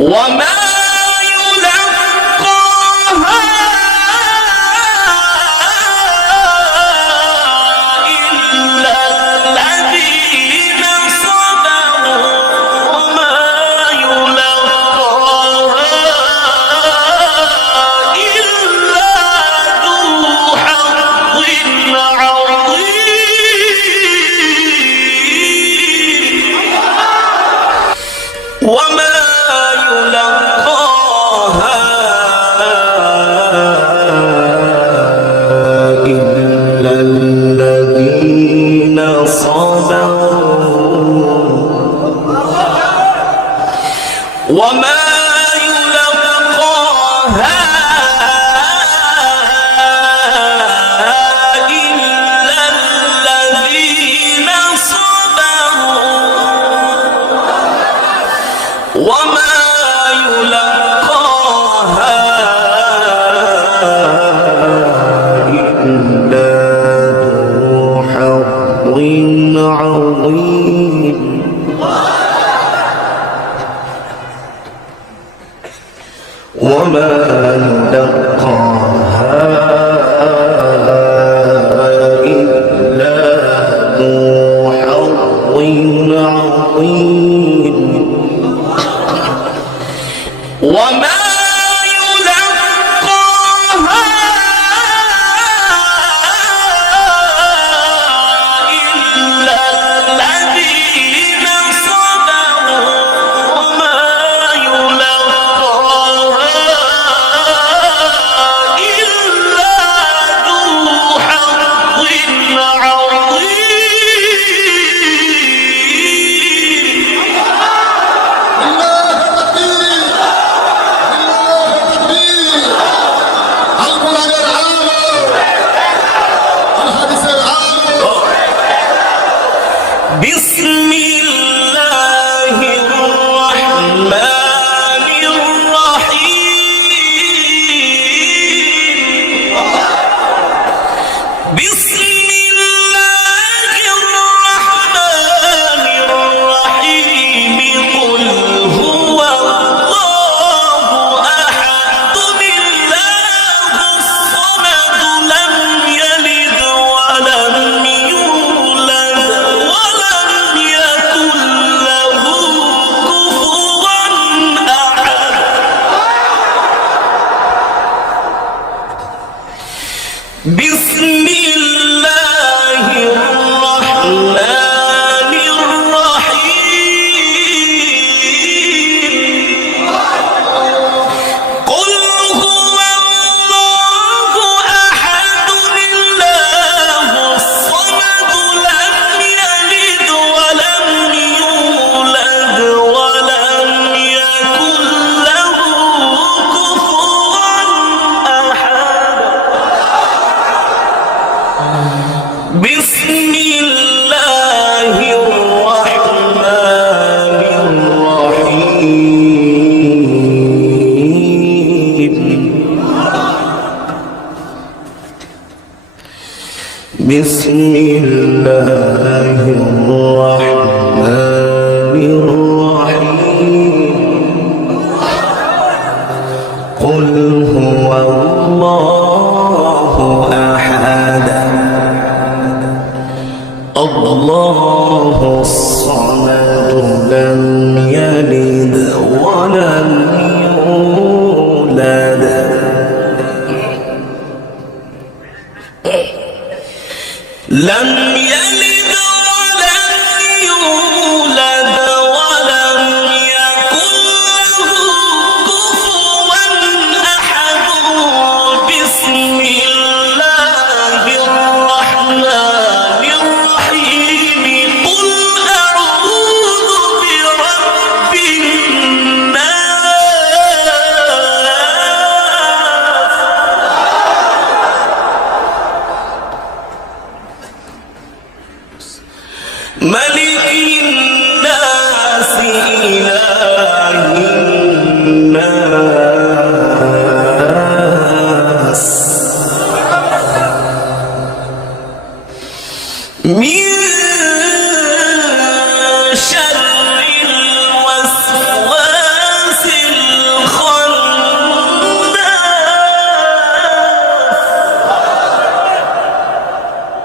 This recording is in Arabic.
وما يلقاها إلا الذين صبروا وما يلقاها إلا ذو حظ عظيم وما يلقاها إلا الذين صبروا وما يلقاها إلا الذين صبروا وما يلقاها إلا ذو حظ عظيم وما يلقاها إلا ذو حظ عظيم وما يلقاها إلا الذين صبروا وما يلقاها إلا ذو حظ عظيم بسم الله الرحمن الرحيم بسم الله الرحمن الرحيم قل هو الله أحد الله الصمد لم يلد ولم يولد ولم يكن له كفوا أحد بسم الله الرحمن الرحيم قل هو الله أحد الله الصمد لم يلد ولم يولد ولم يكن له كفوا أحد بسم الله الرحمن الرحيم بسم الله الرحمن الرحيم قل هو الله أحد الله الصمد لم يلد ولم